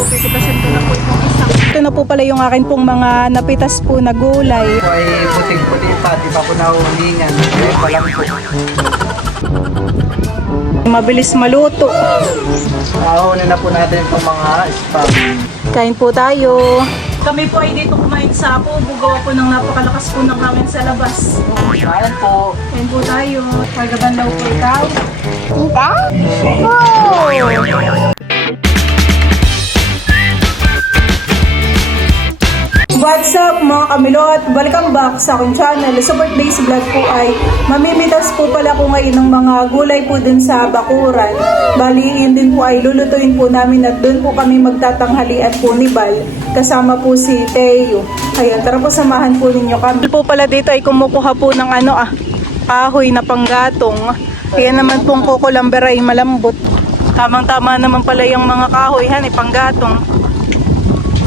po, pipitasin ko na po itong isa. Ito na po pala yung akin pong mga napitas po na gulay. Ito ay puting-puti pa, di pa po nahulingan. Kaya pa lang po. Mabilis maluto. Nahunin na po natin itong mga spam. Kain po tayo. Kami po ay dito kumain sa Pugo. Gawa po ng napakalakas po ng hangin sa labas. Kain po. Kain po tayo. Pagkabanlaw po ikaw. Tita? What's up mga kamilot? Welcome back sa aking channel. Sa birthday's vlog po ay mamimitas po pala ko ngayon ng mga gulay po dun sa bakuran. Baliin din po ay lulutuin po namin at dun po kami magtatanghalian po ni Bal. Kasama po si Teo. Ayan, tara po samahan po ninyo kami. Po pala dito ay kumukuha po ng kahoy na panggatong. Ayan naman pong kukulamber ay malambot. Tamang-tama naman pala yung mga kahoy panggatong.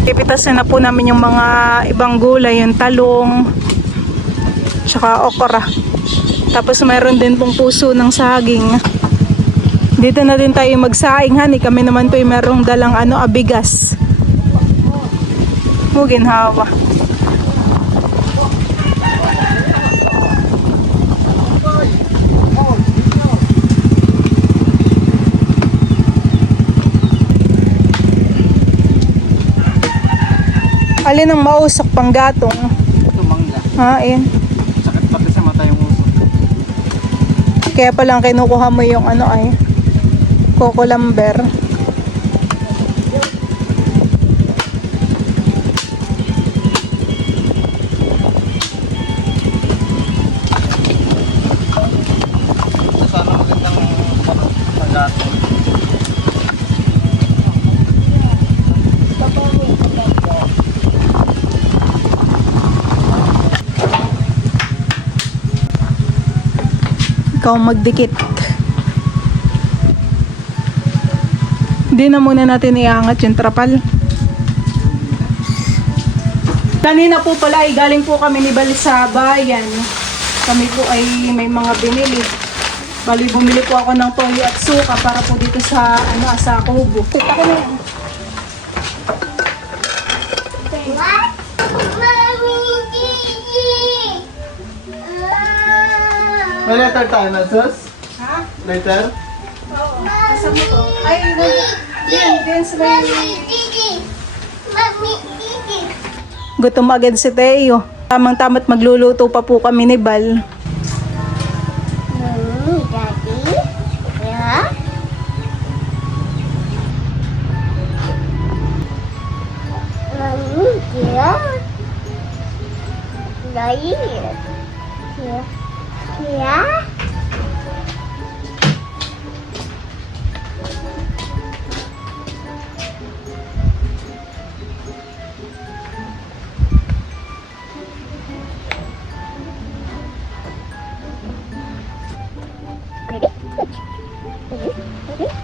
Pipitasin na po namin yung mga ibang gulay, yung talong, tsaka okra. Tapos mayroon din pong puso ng saging. Dito na din tayo magsaing, kami naman po yung merong dalang bigas. Muginhawa. Alin ang mausok panggatong? Tumangga. Ayan. Sakit pati sa mata yung usok. Kaya palang kinukuha mo yung kukulamber. Sana magandang paggatong. Ikaw magdikit. Hindi na muna natin iangat yung trapal. Kanina po pala ay galing po kami ni Bal sa bayan. Kami po ay may mga binili. Bali bumili po ako ng toyo at suka para po dito sa sa kubo. Ako na yan. What? Mommy, Gigi! May letter tayo na, sus? Ha? Letter? Oo. Kasama mo to. Ay, din sa may... Gigi! Mommy, Gigi! Gutom agad si Teo. Tamang-tama't magluluto pa po kami ni Bal. Mommy, Daddy? Yeah? Mommy, yeah? Daddy? Yeah? Yeah?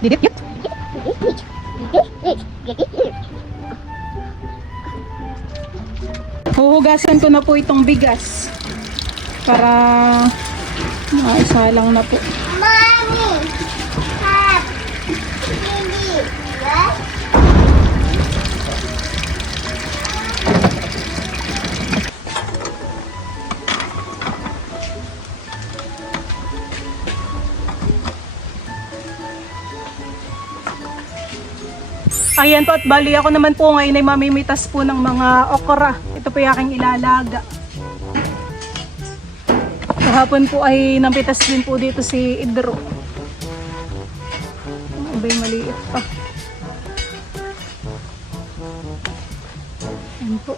Didip yun. Huhugasan ko na po itong bigas. Para isa lang na po. Mommy! Pop! Gigi! What? Ayan po at bali ako naman po ngayon ay mamimitas po ng mga okra. Ito po yung aking ilalaga. Kahapon po ay nampitas din po dito si Idro. Abay maliit pa. Ayan po.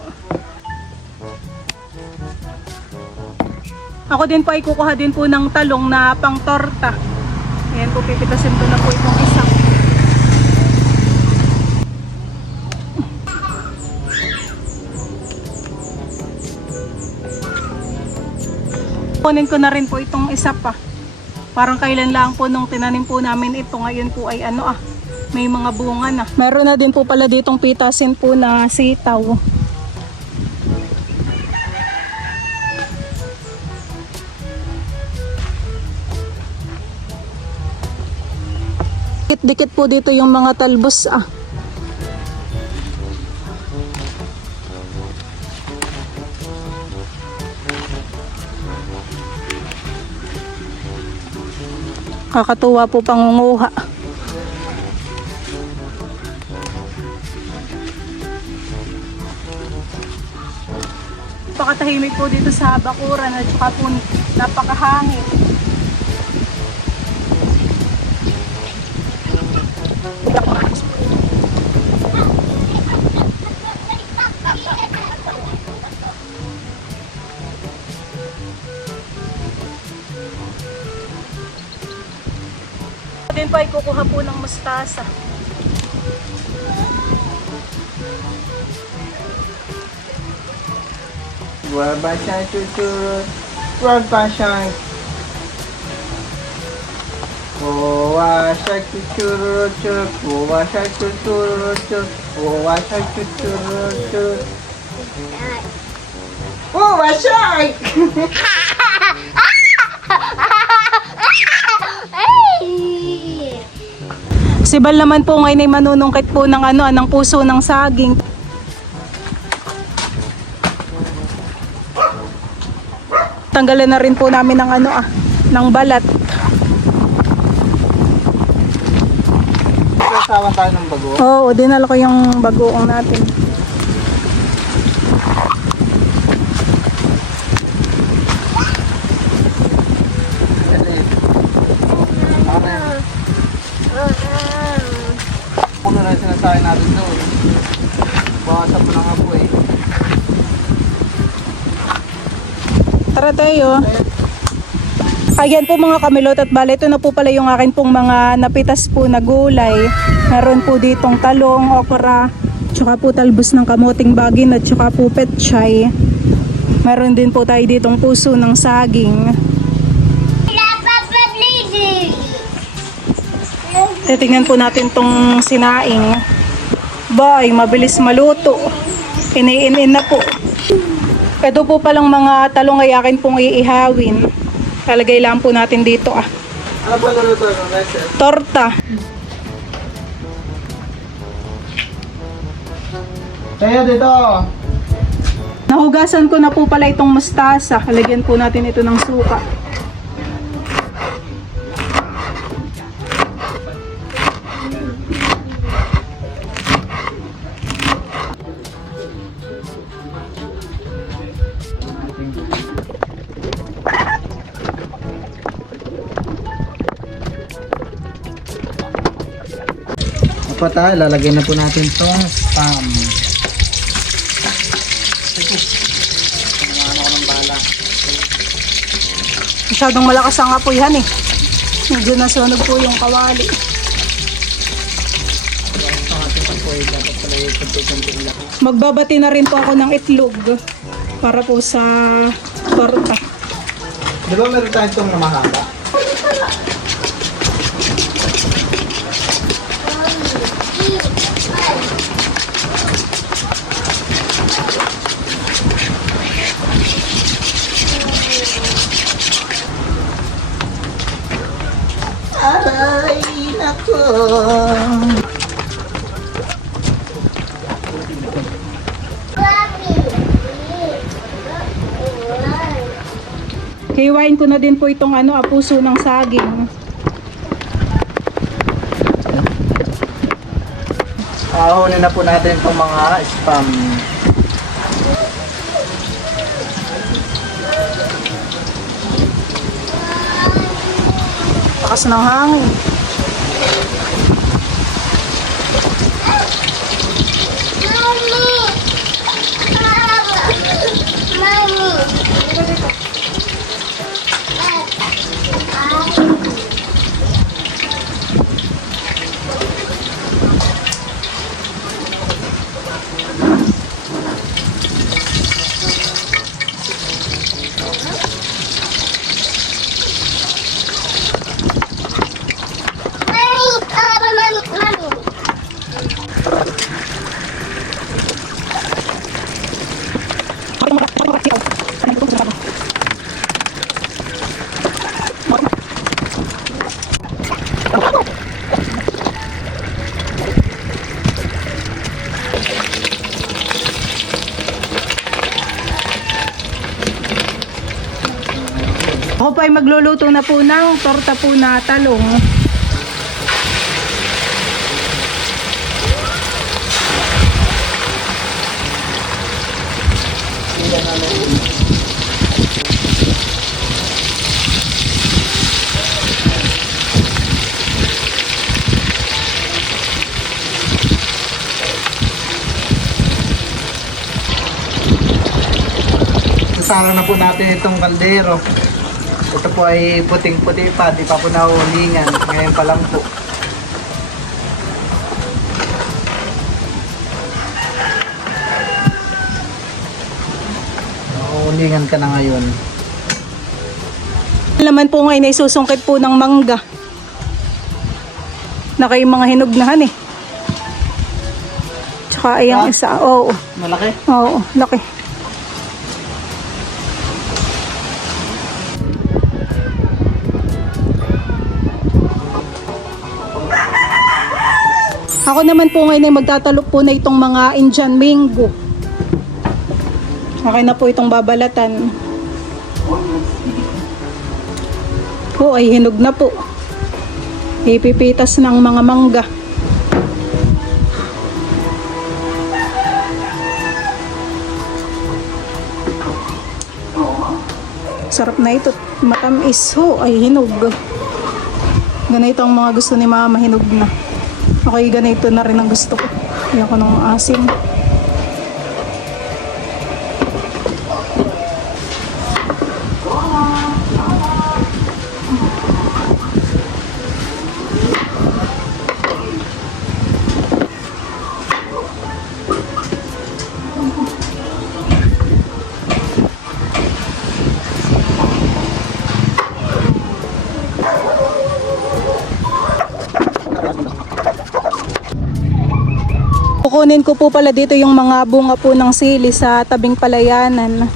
Ako din po ay kukuha din po ng talong na pang torta. Ayan po, pipitasin ko na po itong isang. Kunin ko na rin po itong isa pa. Parang kailan lang po nung tinanim po namin ito. Ngayon po ay may mga bunga na. Meron na din po pala ditong pitasin po na sitaw. Dikit-dikit po dito yung mga talbos Kakatuwa po pangunguha. Napakatahimik po dito sa bakuran at saka po napakahangin. Din po ay kukuha po ng mustasa. Buah basah cucurut, buah basah. Buah basah cucurut, buah basah cucurut, buah basah cucurut. Buah basah. Si Bal naman po ngayon ay manunungkit po ng ng puso ng saging. Tanggalan na rin po namin ng ng balat. Sasawan tayo ng bago. Oo, dinala ko yung bagoong natin. Puno na yung sinasabi natin doon. Bawasa po ng apoy. Tara tayo. Ayan po mga kamilot at bale, ito na po pala yung akin pong mga napitas po na gulay. Meron po ditong talong, okra, tsaka po talbos ng kamoting bagin at tsaka po petchay. Meron din po tayo ditong puso ng saging. Titingnan po natin tong sinaing. Bay, mabilis maluto. Iniin na po. Ito po palang mga talong ay akin pong iihawin. Talagay lang po natin dito Ano ba naluto ng lesson? Torta. Kaya dito. Nahugasan ko na po pala itong mustasa. Lagyan po natin ito ng suka. Pa tayo, lalagyan na po natin itong spam. Masyadong malakas ang apoy yan eh. Medyo nasunog po yung kawali. Magbabati na rin po ako ng itlog para po sa torta. Di ba meron tayo itong namahaba? Aray, nako. Hiwain ko na din po itong puso ng saging. Ahunin na po natin itong mga spam. Lakas ng hangin. Ako po ay magluluto na po ng torta po na talong. Sasara na po natin itong kaldero. Ito po ay puting-puti pa, di pa po nahuhulingan. Ngayon pa lang po. Nahuhulingan ka na ngayon. Laman po ngayon ay susungkit po ng mangga. Naka yung mga hinugnahan eh. Tsaka ay ang isa. Oo. Malaki? Oo, laki. Ako naman po ngayon ay magtatalok po na itong mga Indian mango. Okay na po itong babalatan. Po ay hinog na po. Ipipitas ng mga mangga. Sarap na ito. Matamis ho ay hinog. Ganito ang mga gusto ni mama, hinog na. Okay, ganito na rin ang gusto ko. Kaya ko ng asim. Kukunin ko po pala dito yung mga bunga po ng sili sa tabing palayanan.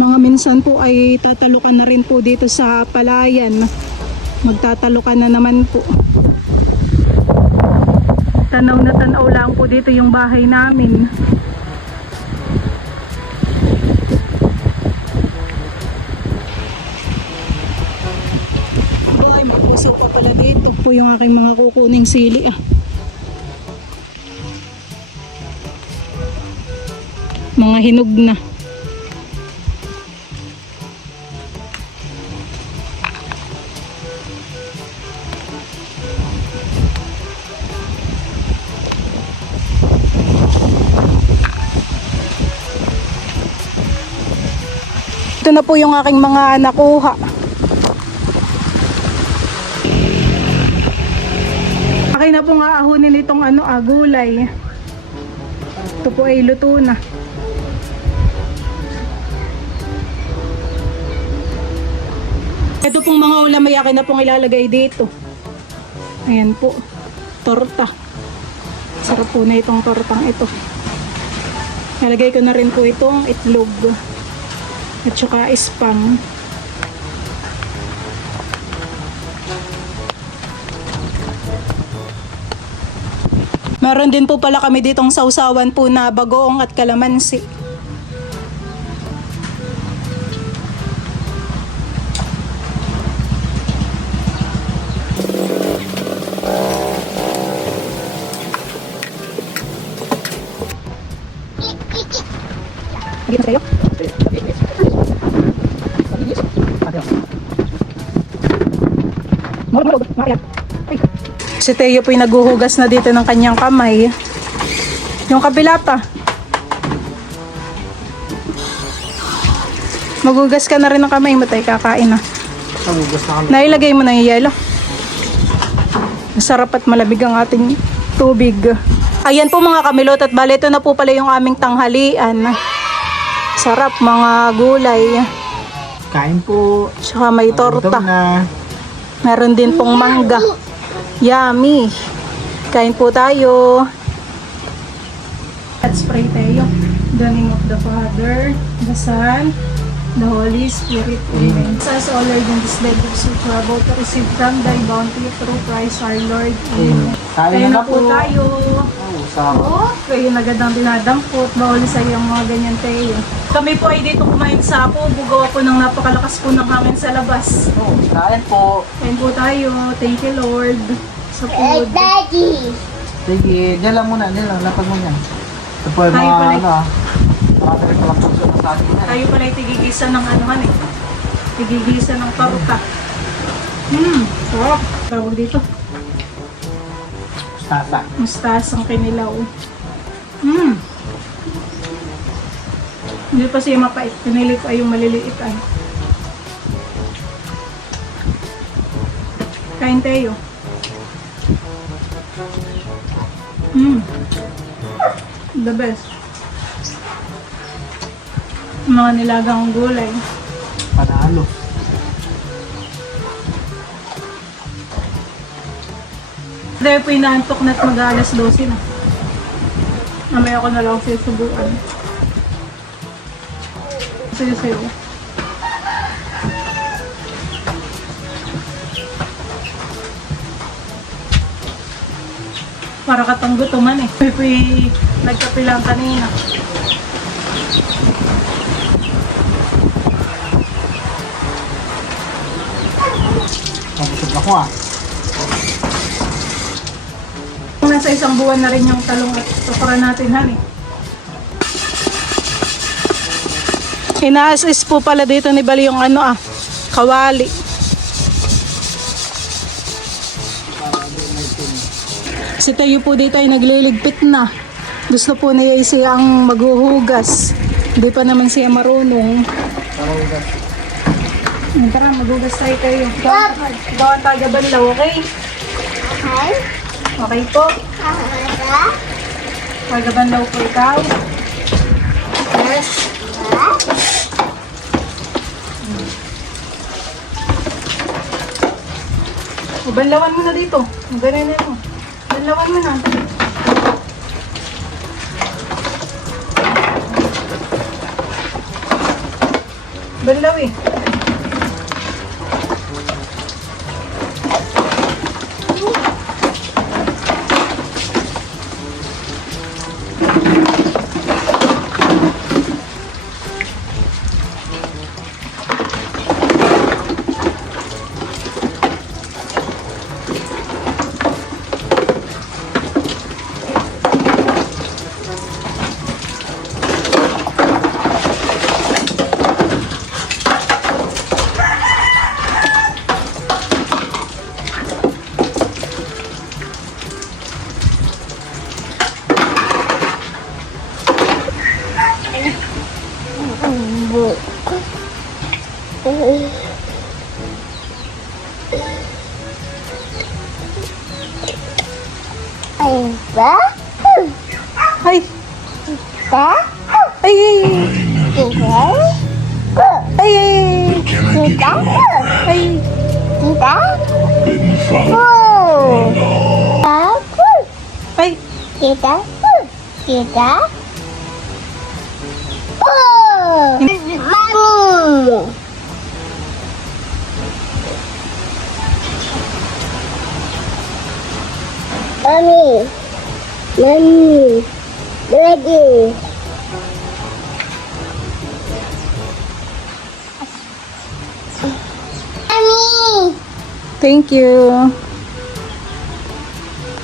Mga minsan po ay tatalukan na rin po dito sa palayan. Magtatalukan na naman po. Tanaw na tanaw lang po dito yung bahay namin. Ay, may puso po pala dito po yung aking mga kukuning sili ah. Mga hinog na. Ito na po yung aking mga nakuha. Akin na po nga ahunin itong gulay. Ito po ay luto na. Ito pong mga ulam ay akin na pong ilalagay dito. Ayan po. Torta. Sarap po na itong tortang ito. Nalagay ko na rin po itong itlog. At saka spam. Meron din po pala kami ditong sausawan po na bagoong at kalamansi. Lagyan tayo. Si Teo po'y naguhugas na dito ng kanyang kamay. Yung kabila pa. Magugas ka na rin ng kamay mo tayo, kakain na. Nagugas na kami. Nailagay mo na yung yelo. Masarap at malamig ang ating tubig. Ayan po mga kamilot, at bali ito na po pala yung aming tanghalian. Sarap, mga gulay. Kain po. Tsaka may torta. Gutom na. Meron din pong mangga. Yummy. Kain po tayo. Let's pray tayo. In the name of the Father, the Son, the Holy Spirit. Amen. As all Lord in this day gives which we are about to receive from thy bounty through Christ our Lord. Amen. Kain Kain na na po tayo. Oh, Oo, kayo na agad ang dinadampot. Bawal sa iyo ang mga ganyan tayo. Kami po ay dito kumain sa Kubo. Gawa po ng napakalakas po ng hangin sa labas. Oh, kain po. Kain po tayo. Thank you, Lord, sa Hey, food. Daddy. Sige, dyan lang muna. Dyan lang. Lapag mo yan. Ito po yung Tayo mga pala. ano ah. Marami rin palang puso na sa akin. Tayo pala ay tigigisa ng anuhan eh. Tigigisa ng paruta. Sarap. Tawag dito. Tata. Mustasang kinilaw. Hindi pa siya mapait. Pinili ko ay yung maliliit ay. Kain tayo. The best. Mga nilagang gulay. Panalo. Dahil po inaantok na't mag-alas 12 na. Mamaya ko na lang susubuan. Sayo-sayo. Para katang gutuman eh. May nagkape lang kanina. Mabusog ako ah. Nasa isang buwan na rin yung talong at sukara natin, honey. Ina-assist po pala dito ni Bali yung kawali. Si Tayo po dito ay nagliligpit na. Gusto po niya siyang maghuhugas. Hindi pa naman siya marunong. Tara, maghugas tayo kayo. Gawa tayo banlaw, okay? Hi. Okay po. Aha. Magabanlaw po ikaw. Yes. O, banlawan mo na dito. Ganun na mo. Banlawan mo na. Banlaw eh. Ay, ba? Ay! Ba? Ay! Kita? Ay! Kita? Ay! Kita? Oh. Ay! Kita? Kita? Oh. Mami. Mami. Mami. Daddy. Mami. Thank you.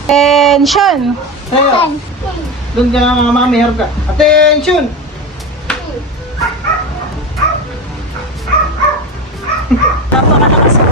Attention! Tayo. Doon ka mga mami, harap ka. Attention! Napakalakas